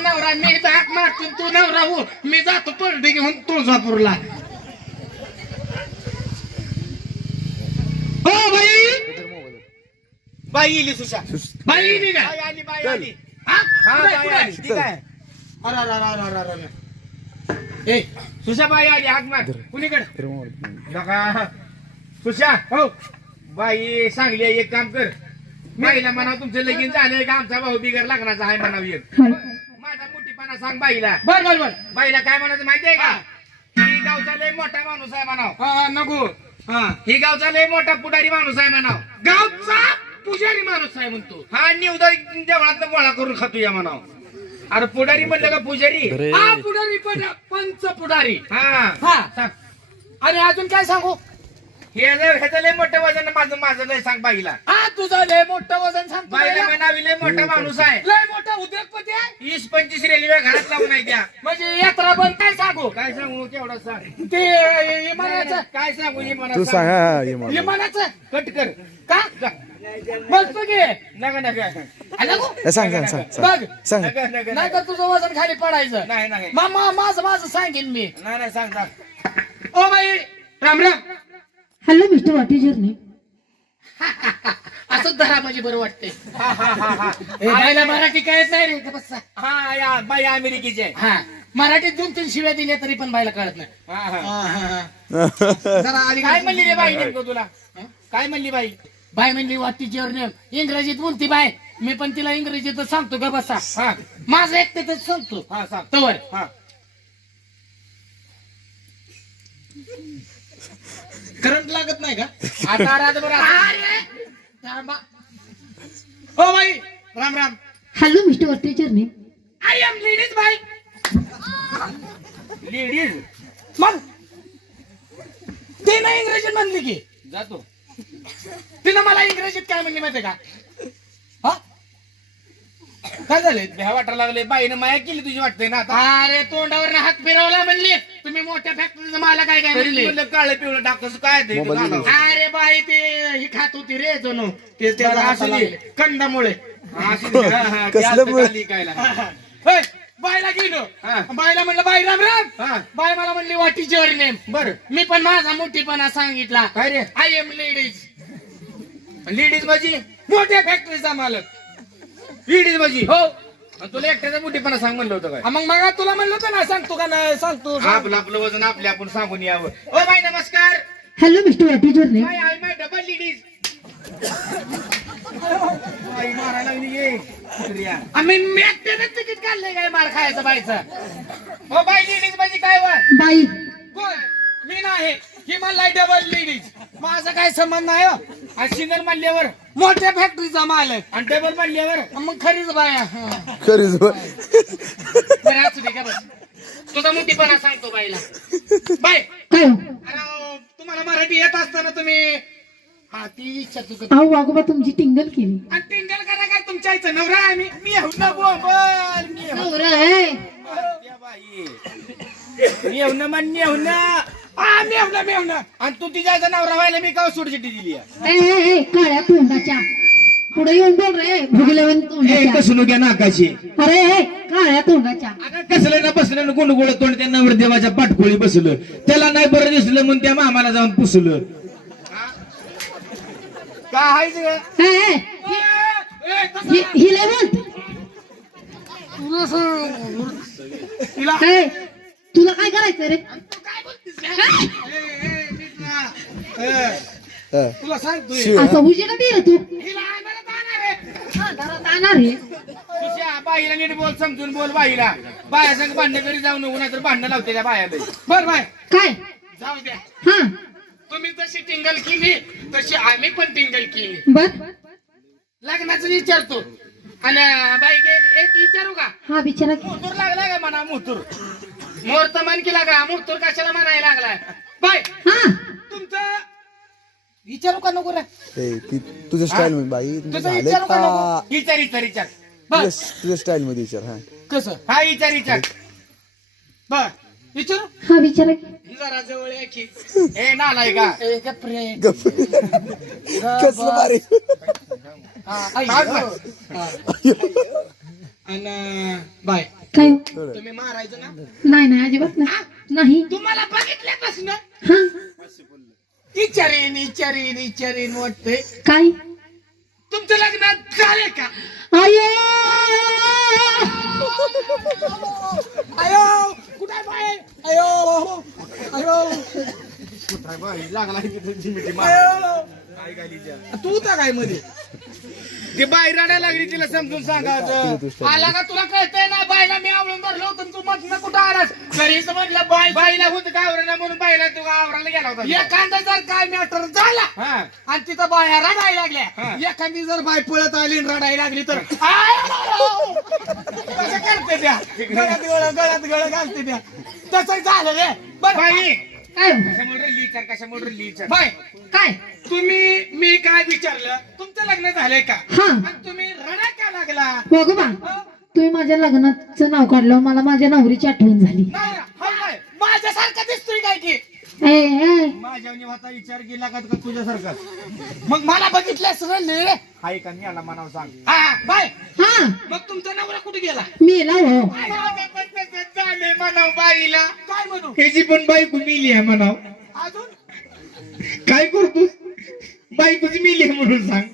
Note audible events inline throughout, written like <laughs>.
माझा नवरा मी हाक मारतो तू नवरा हो. मी जातो परडी घेऊन तुळजापूरला. हो बाई. बाई येली सुशा. बाई इली का? बाई आली बाई आली. हा? हा बाई अरे, अरे, अरे, अरे, अरे, अरे. ए, सुशा बाई आली हाक मार. कुणीकडे? नका. सुशा हो. बाई सांगली आहे, एक काम कर. बाईला म्हणा तुमचं लगीन झालंय का? आमचा भाऊ बिगर लग्नाचा आहे म्हणावं एक. मोठीपणा सांग बाईला. बर बर बर. बाईला काय म्हणायचं माहितीये का? ही. गावचा लय मोठा माणूस आहे म्हणाव. हा, हा, नको. हा. ही गावचा लय मोठा पुढारी माणूस आहे म्हणाव. गावचा पुजारी माणूस आहे म्हणतो. हा निवदारी देवळात गोळा करून खातो या म्हणाव. अरे पुढारी म्हणलं का पुजारी? हा पुढारी पण पंच पुढारी. हा. हा. सांग. आणि अजून काय सांगू? हे जर ह्याचं लय मोठं वजन माझं माझं लय सांग बाईला. हा तुझं लय मोठं वजन सांगतो बाईला बाईला. म्हणावी लय मोठा माणूस आहे. लय मोठा उद्योगपती आहे? वीस पंचवीस रेल्वे घरात लावून आहे त्या. म्हणजे यात्रा बंद काय सांगू? काय सांगू केवढं सांग. ते विमानाचं काय सांगू ही तू म्हणा सांग. हा, ये मला. विमानाचं कट कर. का? जा. बघतो की. नका नका आला गो? ए, सांग सांग सांग. बघ. सांग. सांग नका नका नाही तर तुझं वजन खाली पडायचं. नाही नाही. मामा माझं माझं सांगेन मी. नाही नाही सांग सांग. ओ बाई Ram Ram. Hello mister what is your name असंच धरा म्हणजे बरं वाटतंय. हा हा हा हा. <laughs> ए, बाईला मराठी कळत नाही रे बसा. हा या बाई अमेरिकेची आहे. हा. मराठीत दोन तीन शिव्या दिल्या तरी पण बाईला कळत नाही. हा, हा. हा, हा, हा. <laughs> जरा आली काय म्हणली रे बाई नेमकं तुला? काय म्हणली बाई? बाय म्हणली वाटती जेवर नेम इंग्रजीत बोलती बाय. मी पण तिला इंग्रजीत सांगतो का बसा. हा माझं तर सांगतो. हा सांग. तवर. हा. करंट लागत नाही का? आता अरे, थांबा. ओ बाई Ram Ram. Hello mister your name I am ladies बाई. लेडीज मग? ते ना इंग्रजीत म्हणली की. जातो. तिनं मला इंग्रजीत काय म्हणली माहितीये का? हा काय झाले? भ्या वाटायला लागले बाईनं माया केली तुझी वाटतंय ना आता? अरे तोंडावर हात फिरवला म्हणली. तुम्ही मोठ्या फॅक्टरीचं मला काय काय म्हणले? काळं पिवळं टाकतोस काय ते. अरे बाई ते ही खात होती रे जणू. ते त्याचा बरं, असू हाताला दे. कंदामुळे. हा. हा, हा, ते कसलं आता मुळे? खाली कायला. होय, बायला गेलो हा. बायला म्हणलं बाई राम राम. हा. बाय मला म्हणली वाटी इज नेम बरं. मी पण माझा मोठीपणा सांगितला. काय रे? आय एम लेडीज लेडीज माझी मोठ्या फॅक्टरीचा मालक. लेडीज माझी हो. आणि तुला एकट्याचा मोठेपणा सांग म्हणलं होतं काय? हा, मग मग तुला म्हणलं होतं ना सांगतो का नाही सांगतो सांग. आपलं आपलं वजन आपले आपण सांगून यावं. ओ बाई नमस्कार. Hello mister I my double ladies बाई मारायला लागली ये. कुत्र्या. आम्ही मी एकट्याने तिकीट काढलंय काय मार खायचं बायचं ओ बाई लेडीज माझी काय वा? बाई. कोण? मी नाही. ही मला डबल लेडीज माझा काय संबंध नाही हो. आणि सिंगल म्हणल्यावर मोठ्या फॅक्टरीचा मालक आणि टेबल म्हणल्यावर मग खरीच बाया. हा. खरीच बरं. बरं असू दे का बस तुझा मोठीपणा सांगतो बाईला. बाय. अरे तुम्हाला मराठी येत असताना तुम्ही हा ती इच्छा चुकत अहो वागोबा तुमची टिंगल केली. आणि टिंगल करा काय तुमच्या आईचं? नवरा आहे मी. मी येऊ ना बोंबल मी येऊ नवरा आहे? येऊन म्हण येऊन हा मी येऊ ना. आणि तू तिच्या नवरा व्हायला मी का सोडचिट्टी दिली? आहे? ए, ए, ए, काळ्या तोंडाच्या. पुढे येऊन बोल रे तोंडाच्या. अरे ए, काळ्या तोंडाच्या. अगं कसलं ना बसलं ना गुंडगोळ तोंड त्या नवरदेवाच्या पाठपोळी बसलं. त्याला नाही बरं दिसलं म्हणून त्या मामाला जाऊन पुसलं. काय ए, ए, ए, तसं हि- हिला बोल. तिला ए, तुला काय करायचं रे? तू काय बोलतेस रे? ए, ए, नीट ना. ए, हा. तुला असं उजे का तू. हा, घरात आणणार तुझ्या बाईला नीट बोल समजून बोल बाईला. बाया संग भांडण घरी जाऊ नको नाहीतर भांडणं लावते त्या बाया. बर बाय. काय? जाऊ द्या. हा. तुम्ही जशी टिंगल केली तशी आम्ही पण टिंगल केली. बर. लग्नाचं विचारतो. आणि बाई गे- एक विचारू का? हा बिचारा मुतूर लागला का म्हणा मुतूर? मुहूर्त मन केला का? मुहूर्त कशाला म्हणायला लागलाय? बाय. हा. तुमचं विचारू का नको रे? ए, ती स्टाईल मध्ये बाई तुझं विचारू का का? नको? विचार विचार विचार. तुझ्या तुझ्या स्टाईल मध्ये विचार हा. कसं? हा विचार विचार. बर. विचारू? हा बिचारा जरा जवळ या की ए नालाय का? ए, गप्रे. कसलं भारी. हा, आई, काय हो. हा. आणि बाय. काय तुम्ही मारायचं ना? नाही नाही अजिबात नाही. नाही. तुम्हाला बघितल्यापासून? हा? इचारीन इचारीन इचारीन वाटतंय. काय? तुमचं लग्न झालंय का? आयो! अयो कुठे बाय अयो अयो तू होता काय मध्ये? ते बाई रडायला लागली तिला समजून सांगायचं आला का तुला कळतंय ना? बायला मी आवडून धरलो होतो तू मधनं कुठं आलास? घरीच म्हटलं बाय बाईला होत का आवरणा म्हणून बाईला तू आवरायला गेला होता. एखादा जर काय मॅटर झाला हा. आणि तिथं बाया रडायला लागल्या एखादी जर बाय पळत आली आणि रडायला लागली तर <laughs> आय! कसं करते त्या. गळ्यात गळ गळ्यात गळ घालते त्या. तसं झालं रे. बरं बाई. काय कशामुळे रडली विचार कशामुळे रडली विचार बाय काय? तुम्ही मी काय विचारलं? तुमचं लग्न झालंय का? हा. आणि तुम्ही रडा का लागला? बघू बा. तुम्ही माझ्या लग्नाचं नाव काढलं मला माझ्या नवरीची आठवण झाली. हा? माझ्यासारखा दिसतोय काय की ए, ए, माझ्या होता विचार केला का तुझ्यासारखा? मग मला हाय का याला म्हणावं सांग. हा बाय. हा. मग तुमचा नवरा कुठे गेला? मेला हो. म्हणाव बाईला. काय म्हणू? ह्याची पण बायको मिली आहे म्हणाव. अजून? काय करतोस? बायकोची मिली आहे म्हणून सांग.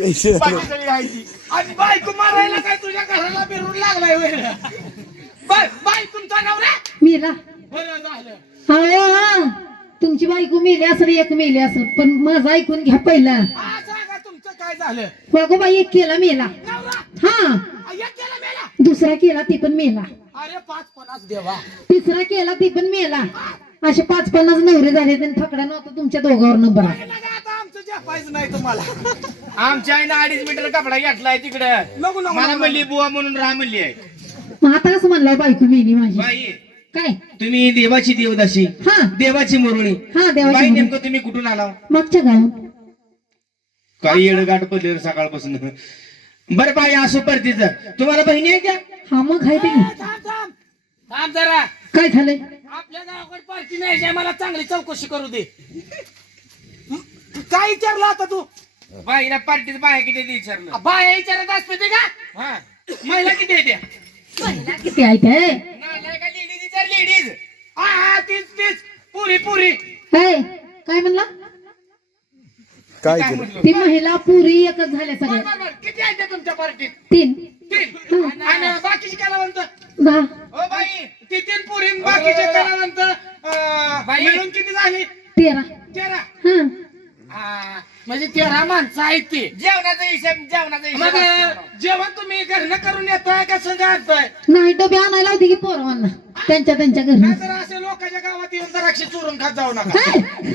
टेन्शन बाकी सगळी राहायची आणि बायको मारायला काय तुझ्या घराला बिरून लागलाय? बाय बाय तुमचा नवरा? मेला बरं झालं. हा तुमची बायको मेली असेल एक मेली असेल पण माझं ऐकून घ्या पहिला. हा सांगा तुमचं काय झालं. बघू बाई एक केला मेला. नवरा? हा. आ, एक केला मेला? दुसरा केला ती पण मेला. अरे पाच पन्नास देवा. तिसरा केला ती पण मेला. असे पाच पन्नास नवरे झाले आणि फकडा नव्हता तुमच्या दोघांवर नंबर नाही तुम्हाला? आमच्या आईनं अडीच मीटर कपडा घेतलाय तिकडं. नको नको मला. म्हणली बुवा म्हणून राहा म्हणली आहे. मग आता कसं म्हणलं बायको मेली माझी? बाई काय? तुम्ही देवाची देवदासी हा. देवाची मुरळी. हा बाई देवाची. नेमकं तुम्ही कुठून आला? मागच्या गावात. काही येडगाठ पडले सकाळपासून. बरं बाई असो परतीच. तुम्हाला बहिणी आहे का? हा मग आहे ते. ए, थांब थांब. थांब जरा. काय झालंय? आपल्या गावाकडे पार्टी नाही आहे, मला चांगली चौकशी करू दे. काय विचारलं आता तू? बाईला पार्टीत बाया किती ते विचारलं? बाय विचारत असते ते का? हा. महिला किती आहे त्या? महिला किती आहे ते नालाय का लेडीज विचार लेडीज हा हा तीच तीच. पुरी पुरी. ए, काय म्हणला? काय काय केलं? ती महिला पुरी एकच झाल्या बर, सगळ्या. बर, बर. किती आहे त्या तुमच्या पार्टीत तीन. तीन. आणि बाकीची कलावंत गा ओ बाई ती तीन पुरी आणि बाकीचे कलावंत अं, बाई. मिळून किती झाली? तेरा. तेरा. हा. म्हणजे तेरा माणसं आहेत ती. जेवणाचा हिशेब जेवणाचा मग हिशेब जेव्हा तुम्ही घरनं करून येताय का संघ आणताय? नाही डबे आणायला होती की पोरवांना त्यांच्या त्यांच्या घरी. जर असे लोकांच्या गावात येऊन द्राक्षे चोरून खात जाऊ नका. काय?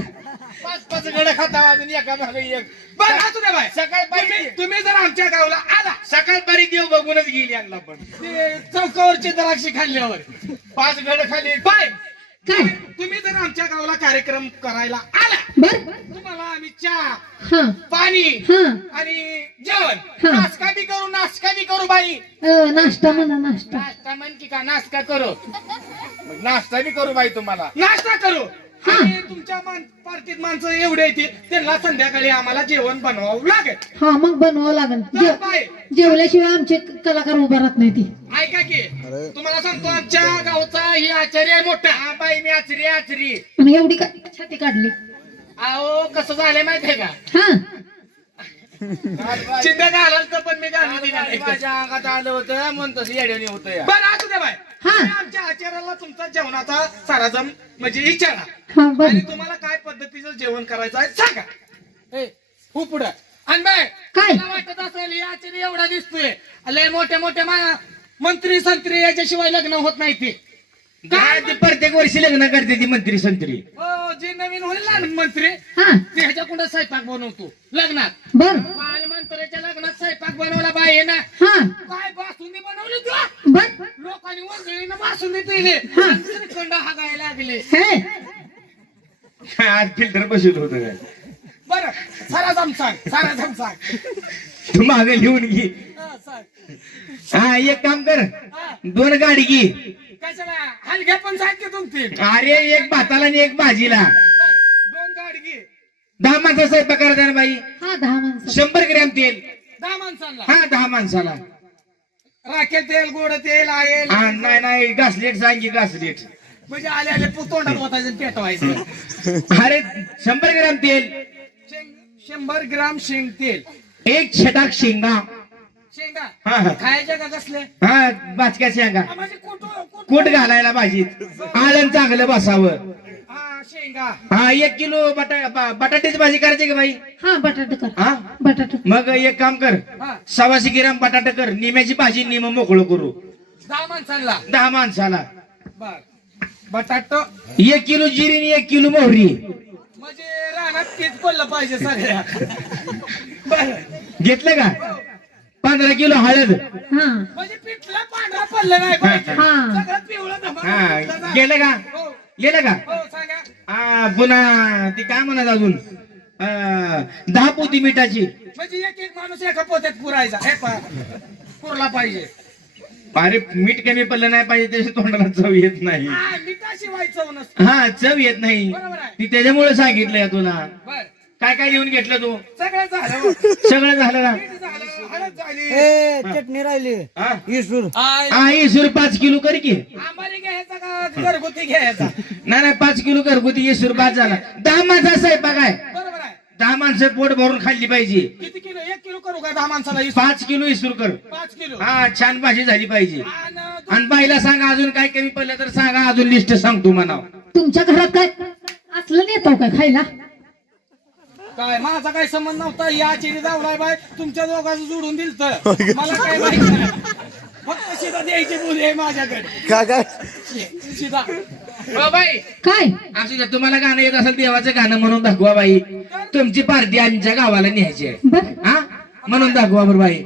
पाच पाच गड खाता अजून एका मागे एक. बरं असू दे बाय. सकाळ तुम्ही तुम्ही जर आमच्या गावाला आला सकाळ पारी देव बघूनच गेली यांना पण. ते चौकावरचे द्राक्षे खाल्ल्यावर. पाच गड खाली. बाय. काय? तुम्ही जर आमच्या गावाला कार्यक्रम करायला आला बर. तुम्हाला आम्ही चहा हा. पाणी हा. आणि जेवण. हा. नाश्ता बी करू नाश्ता बी करू बाई. अ, नाश्ता म्हणा नाश्ता. नाश्ता म्हणते का नाश्ता करू. मग नाश्ता बी करू बाई तुम्हाला. नाश्ता करू. आणि तुमच्या मान पार्टीत माणसं एवढे येते त्यांना संध्याकाळी आम्हाला जेवण बनवावं लागेल. हा मग बनवावं लागेल. तर जेव- जेवल्याशिवाय आमचे कलाकार उभा राहत नाही ती ऐका की अरे. तुम्हाला सांगतो आमच्या गावचा ही आचार्य आहे मोठा. हा बाई मी आचरी आचरी आणि एवढी छाती काढली? अहो कसं झालंय माहितीये का? हा. चिंता घालाल तर पण मी घालून दिली नाही. माझ्या अंगात आलं होतं म्हणून तसं येड्याने होतं बरं असू दे बाय. हा. आमच्या आचार्याला तुमचा जेवणाचा साराजम म्हणजे विचारा हा बर. आणि तुम्हाला काय पद्धतीचं जेवण करायचं आहे सांगा. ए हो पुढं. आणि बाय काय? मला वाटत असेल हे आचार्य एवढा दिसतोय. लय मोठे मोठे मा- मंत्री संत्री याच्याशिवाय लग्न होत नाही ते. काय ते प्रत्येक वर्षी लग्न करते ती मंत्री संत्री. हो जे नवीन होईल ना मंत्री हा. ते ह्याच्याकडून स्वयंपाक बनवतो लग्नात. बर. बाल मंत्र्याच्या लग्नात स्वयंपाक बनवला बाई ना. हा. काय बासुंदी बनवली तू? बर. लोकांनी वंजळीनं बासुंदी पिली आणि श्रीखंड हागायला लागले. हे. आज फिल्टर बसवलं होतं काय? बरं सारा जम सांग सारा जम सांग. तू मागे लिहून घे. हा, सांग. हा एक काम कर. हा, दोन गाडी घे. कशाला? हलग्या पण सांग की तुमची अरे एक भाताला आणि एक भाजीला. दोन गाडी घे. दहा माणसा स्वयंपाक ना बाई. हा दहा माणसं. शंभर ग्रॅम तेल. दहा माणसांना? हा दहा माणसाला. राखेल तेल गोड तेल आयल. हा, नाही नाही घासलेट सांग घासलेट. म्हणजे आले आले पु- तोंडात होतायचं आणि पेटवायचं. <laughs> अरे शंभर ग्राम तेल. शेंग- शंभर ग्राम शेंग तेल. एक छटाक शेंगा. शेंगा? हा, हा. खायच्या का कसले? हा बाचक्या शेंगा. हा, म्हणजे कुठं कुठं- कूट घालायला भाजीत आलं चांगलं बसावं. शेंगा. हा एक किलो बटा ब- बटाट्याची भाजी करायची का बाई? हा बटाटा कर. हा? बटाटा मग एक काम कर हा. सव्वाशे ग्राम बटाटा कर निम्याची भाजी निम मोकळं करू. दहा माणसांना. दहा माणसाला. बर. बटाटो. एक किलो जिरी आणि एक किलो मोहरी. म्हणजे रानात तेच पडलं पाहिजे सगळ्या. बर. घेतलं का? पंधरा किलो हळद. हा. म्हणजे पिठलं पांढरा पडलं नाही पाहिजे. हा. सगळं पिवळं धमाल हा पिठलं जा. गेलं का? हो. गेलं का? हो हा पुन्हा ती काय म्हणत अजून? दहा पोती मिठाची. म्हणजे एक एक माणूस एका पोत्यात पुरायचा. हे पहा. पुरला पाहिजे. अरे मीठ कमी पडलं नाही पाहिजे त्याच्या तोंडाला चव येत नाही. हा मिठाशिवाय चव नसते. हा चव येत नाही. बरोबर आहे. ती त्याच्यामुळे सांगितलंय तुला. बर. काय काय घेऊन घेतलं तू? सगळं झालं. हो. सगळं झालं ना? मीठ झालं हळद झाली. ए चटणी राहिली. हा? इसूर हा इसूर पाच किलो कर की. आंबारी घ्यायचा का? घरगुती घ्यायचा? नाही नाही पाच किलो घरगुती इसूर पाच झाला. दहा माणसा स्वयंपाक आहे बरोबर आहे. दहा माणसं पोट भरून खाल्ली पाहिजे. किती किलो? एक किलो करू का दहा माणसाला? पाच किलो इसूर कर. पाच किलो. हा छान भाजी झाली पाहिजे. आणि आणि बाईला सांगा अजून काय कमी पडलं तर सांगा अजून लिस्ट सांगतो म्हणा तुमच्या घरात काय? असलं नेतो काय खायला? काय माझा काय संबंध नव्हता. या चिनी जावलाय बाय तुमच्या दोघांचं जोडून दिल तर <laughs> मला काय माहिती नाही. फक्त सीधा द्यायची बोली आहे माझ्याकडे. काय काय हो बाई. काय? असू द्या तुम्हाला गाणं येत असेल देवाचं गाणं म्हणून दाखवा बाई. तुमची पार्टी आमच्या गावाला न्यायची आहे. बर. हा? म्हणून दाखवा बरं बाई.